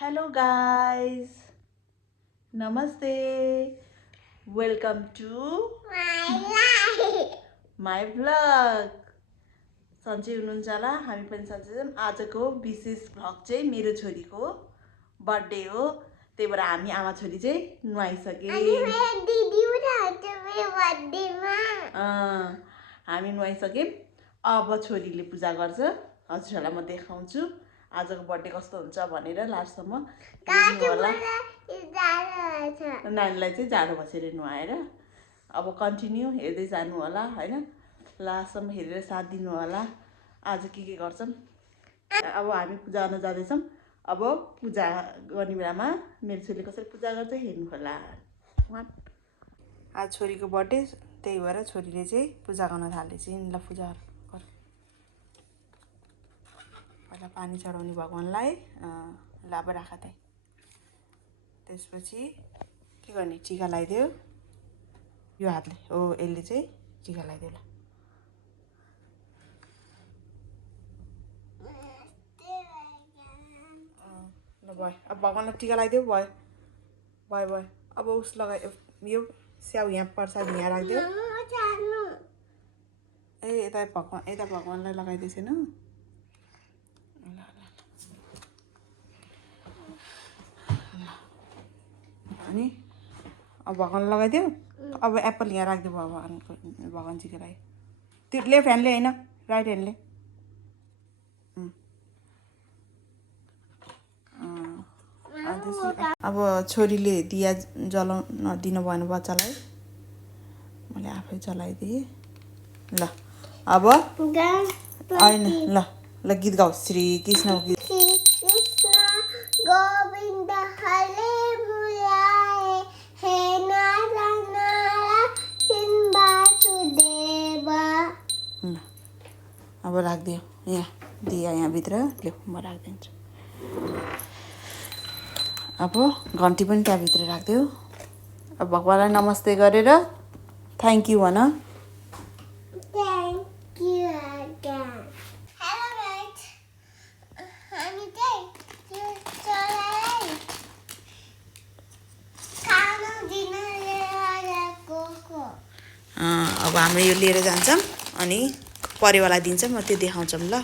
Hello guys, Namaste. Welcome to my vlog. सन्चै हुनुहुन्छ होला, हामी पनि सन्चै छौँ। आजको विशेष भ्लग चाहिँ मेरो छोरीको बर्थडे हो। त्यही भएर हामी आमा छोरी चाहिँ नुहाइसके। हामी नुहाइसक्यौँ। अब छोरीले पूजा गर्छ। हजुरहरूलाई म देखाउँछु आजको बर्थडे कस्तो हुन्छ भनेर लास्टसम्म होला। नानीलाई चाहिँ जाडो बसेर नुहाएर अब कन्टिन्यू हेर्दै जानु होला हैन। लास्टसम्म हेरेर साथ दिनु होला। आज के गर्छौँ अब हामी पूजा गर्न जाँदैछौँ। अब पूजा गर्ने बेलामा मेरो छोरीले कसरी पूजा गर्छ हेर्नु होला। आज छोरीको बर्थडे, त्यही भएर छोरीले चाहिँ पूजा गर्न थालेछ। ल पूजा गर। पहिला पानी चढाउने भगवानलाई। ल अब राख त। त्यसपछि के गर्ने, टीका लगाइदियो यो हातले। हो यसले चाहिँ टीका लगाइदियो। ल भयो, अब भगवानलाई टीका लगाइदियो। भयो भयो भयो। अब उस लगाइदियो, यो स्याउ यहाँ प्रसाद यहाँ राखिदियो। ए यता भगवानलाई लगाइदिएछ न। अनि अब भगवानलाई लगाइदियो। अब एप्पल यहाँ राखिदियो भगवानजीको लागि। त्यो लेफ्ट ह्यान्डले होइन, राइट ह्यान्डले। अब छोरीले दिया जलाउन दिनु भएन बच्चालाई, मैले आफै जलाइदिएँ। ल अब होइन, ल ल गीत गाऊ। श्री कृष्ण गोविन्द हरे मुरारे हे नारायण वासुदेव। अब राखिदियो यहाँ दिया यहाँभित्र। ले म राखिदिन्छु। अब घन्टी पनि त्यहाँभित्र राखिदियो। अब भगवानलाई नमस्ते गरेर थ्याङ्क यू भन। अब हाम्रो यो लिएर जान्छौँ अनि परिवारलाई दिन्छौँ। म त्यो देखाउँछौँ। ल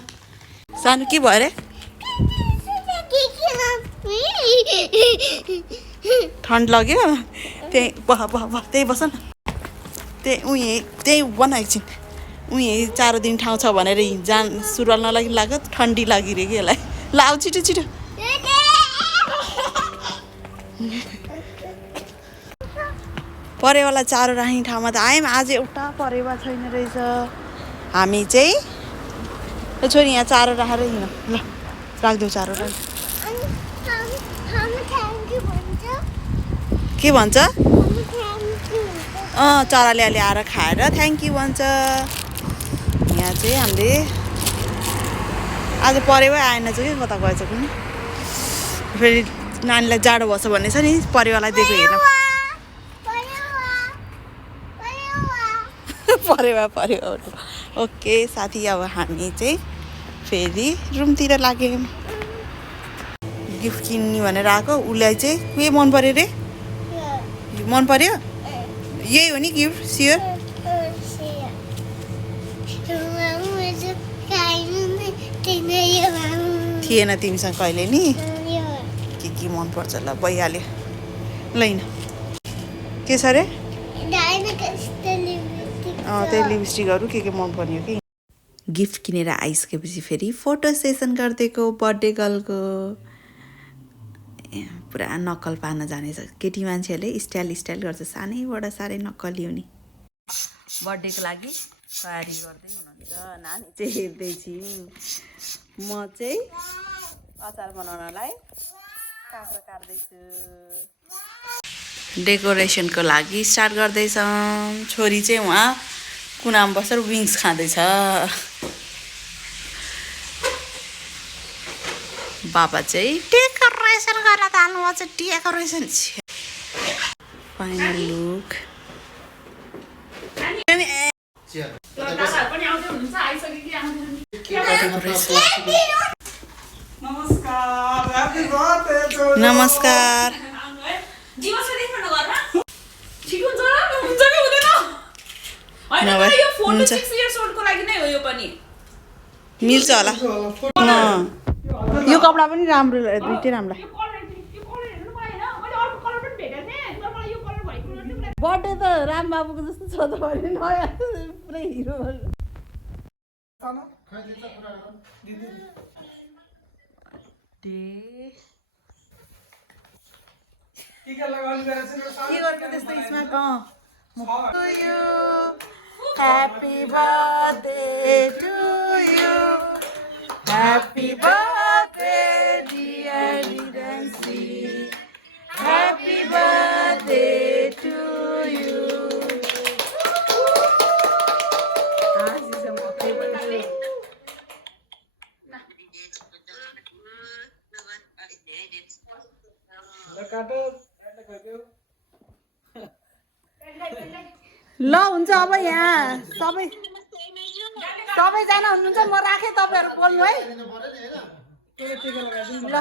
सानो के भयो अरे? ठन्ड लाग्यो। त्यही त्यही बस न। त्यही बन एकछिन। चारो दिन ठाउँ छ भनेर सुरुवाल नलागि लाग्यो। ठन्डी लागिरह्यो कि यसलाई। ल आऊ छिटो छिटो। परेवालाई चारो राख्ने ठाउँमा त आयौँ। आज एउटा परेवा छैन रहेछ। हामी चाहिँ छोरी यहाँ चारो राखेर हिँड। ल राखिदेऊ चारो। के भन्छ? चराले अलि आएर खाएर थ्याङ्क यू भन्छ। यहाँ चाहिँ हामीले आज परेवा आएन चाहिँ के कता गएछ कुनै। फेरि नानीलाई जाडो बस्छ भन्ने छ नि, परेवालाई दिएको हेर्न। परेवा ओके साथी। अब हामी चाहिँ फेरि रुमतिर लाग्यौँ। गिफ्ट किन्ने भनेर आएको। उसलाई चाहिँ के मन पर्यो रे? मन पर्यो? यही हो नि गिफ्ट? स्योर? थिएन तिमीसँग कहिले नि। के मन पर्छ? ल भइहाल्यो। लैन के छ अरे? त्यही लिपस्टिकहरू के मन पर्ने हो कि। गिफ्ट किनेर आइसकेपछि फेरि फोटो सेसन गरिदिएको बर्थडे गर्लको। पुरा नक्कल पार्न जानेछ केटी मान्छेहरूले। स्टाइल गर्छ। सानैबाट साह्रै नक्कली हुने। बर्थडेको लागि तयारी गर्दै हुनुहुन्छ। नानी चाहिँ हेर्दैछु। म चाहिँ अचार बनाउनलाई काँक्रो काट्दैछु। डेकोरेसनको लागि स्टार्ट गर्दैछौँ। छोरी चाहिँ उहाँ कुनामा बसेर विङ्स खाँदैछ। बाबा चाहिँ डेकोरेसन गरेर थाल्नुभएको छ। Decoration final look. नमस्कार। नमस्कार मिल्छ होला यो कपडा पनि राम्रो दुइटै राम्रो बर्थडे त राम बाबुको जस्तो छ त नयाँ पुरै hero Happy birthday to you. Happy birthday, dear Nancy. Happy birthday to you. ल हुन्छ अब यहाँ सबैजना हुनुहुन्छ म राखेँ तपाईँहरू बोल्नु है ल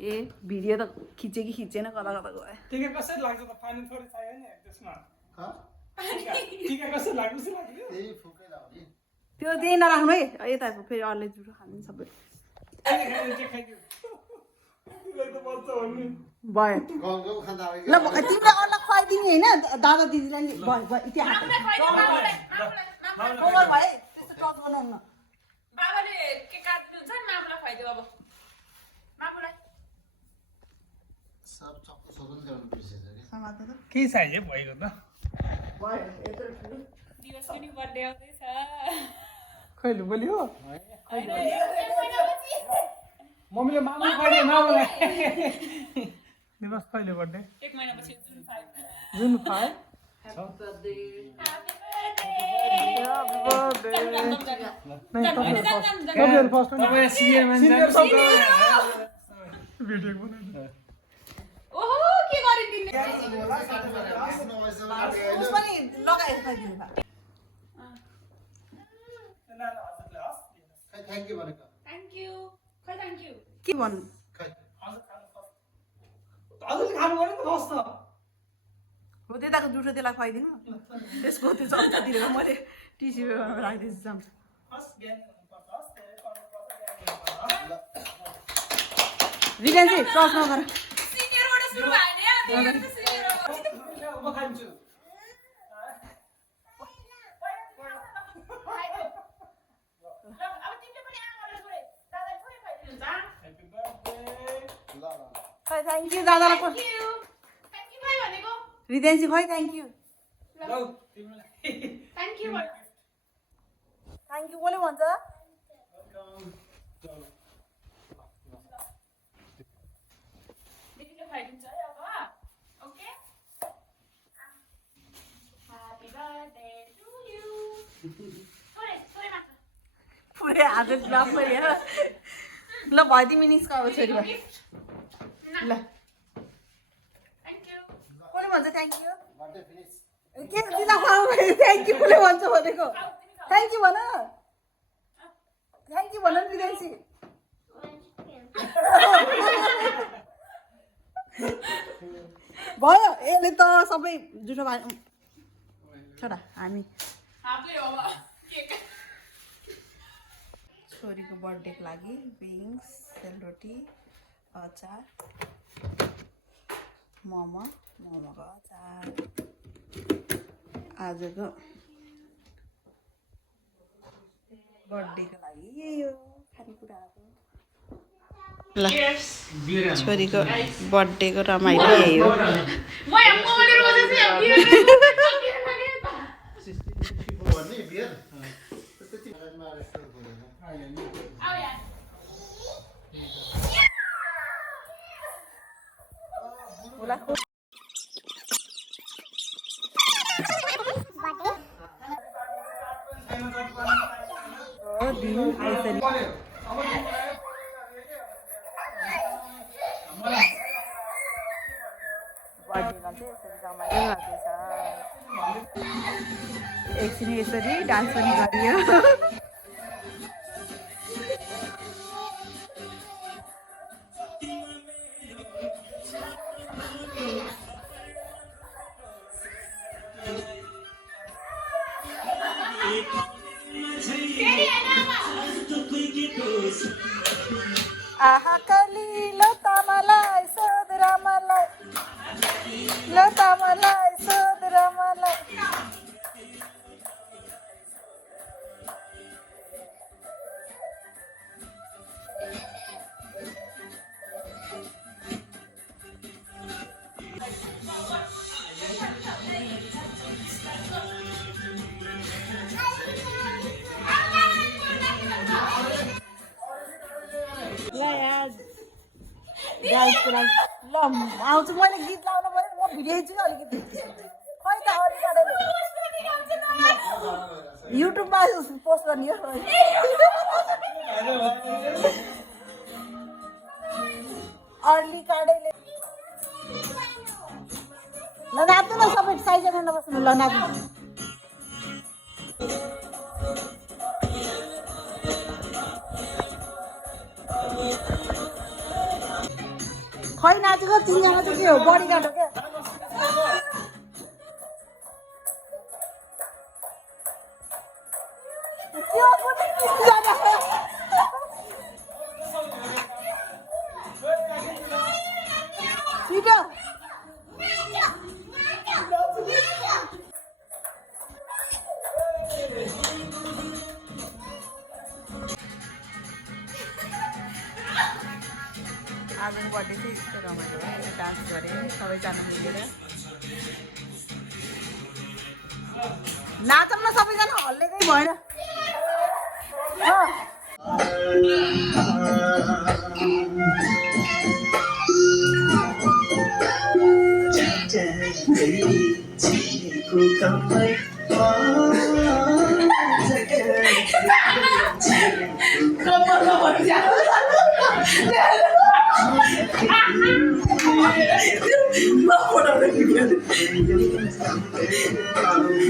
ए भिडियो त खिचे कि खिचेन कता कता गयो टिका कसरी लाग्छ त पानी थोरै चाहियो नि त्यसमा टिका कसरी लाग्छ त्यही फुकै लाउने त्यो त्यही नराख्नु है यता फेरि अरूले जुठो खानु सबै भयो ल तिमीले अरूलाई खुवाइदिने होइन दादा दिदीलाई नि भयो भयो त्यहाँ ओभर भयो त्यस्तो टच बनाउनु बाबाले के काट्नुहुन्छ नि मामुलाई खुवाइदियो अब मामुलाई सब चक्क सदन ल्याउनु बिर्सेछ के समात्नु त के चाहियो भएको त भयो यत्रो ठुलो दिवस पनि बर्थडे आउँदैछ कहिले बोली हो मम्मीले मामा खुवाइदियो मामालाई दिवस कहिले बर्थडे 1 महिनापछि जुन 5 जुन 5 तपाईहरु फर्स्ट तपाईँ सिनियर मान्छे भिडियो बनाउनु ओहो के गरिदिने उस पनि लगाएर खाइदिनु भा थ्याङ्क यू भनेको थ्यांक यू खै थ्यांक यू के भन्नु हजुर खानु पर्यो नि त फर्स्ट त हो त्यताको जुठो त्यसलाई खुवाइदिनु त्यसको त्यो चम्चा दिएर मैले टिसी राखिदिन्छु चम्चा रिजन चाहिँ टच नगर सिनियरबाट सुरु भयो नि म खान्छु खै थ्याङ्क यू दादालाई थ्यांक यू भाइ भनेको रिदेन्सी खै थ्याङ्क यू लौ तिमीलाई थ्यांक यू थ्याङ्क यू कसले भन्छ दिदीले खुवाइदिन्छ है अब okay happy birthday to you थोरै थोरै मात्र पुरै हात ग्लास मैले ल भइदियो मिनिसको अब छोरी भयो ल थ्यांक यू कसले भन्छ थ्याङ्क यू बर्थडे फिनिस के दिदा खुवाउ थ्याङ्क यू कसले भन्छ भनेको थ्याङ्क यू भन थ्याङ्क यू भन नि रिदेन्सी भयो यसले त सबै जुठो छोरा हामी हातले हो अब केक छोरीको बर्थडेको लागि विङ्स सेलरोटी अचार मोमोको अचार आजको बर्थडेको लागि यही हो खानेकुराहरू ल छोरीको बर्थडेको रमाइलो यही हो म मैले रोजे चाहिँ बियर भन्ने बियर त्यस्तै तिमीमा रेस्टुरेन्ट खोलेर अहिले नि आउ यार होला दिन आइसरी बर्थडेमा चाहिँ यसरी रमाइलो गर्दैछ एकछिन यसरी डान्स पनि गरियो आहा कली लता मलाई सोधरा मलाई लता मलाई सोधरा मलाई ल यार गाइसको लागि ल आउँछु मैले गीत लाउनु पऱ्यो म भिडियो हेर्छु अलिकति खै त अरू काटेर युट्युबमा पोस्ट गर्ने हो अर्ली काडेले ल नाच्नु न सबै साइजमा नबस्नु ल नाच्नु खै नाचेको 3 जना चाहिँ के हो बडी गार्ड हो क्या त्यो पनि छिटो आजको बर्थडे चाहिँ यस्तो रमाइलो भयो डान्स गरेँ सबैजना मिलेर नाचौँ न सबैजना हल्लेकै भएन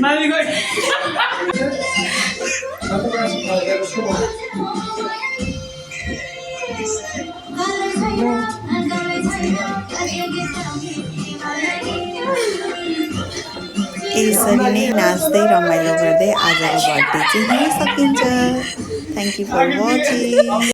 नानी गई यसरी नै नाच्दै रमाइलो गर्दै आजको बर्थडे चाहिँ यहीँ सकिन्छ थ्याङ्क यू फर वाचिङ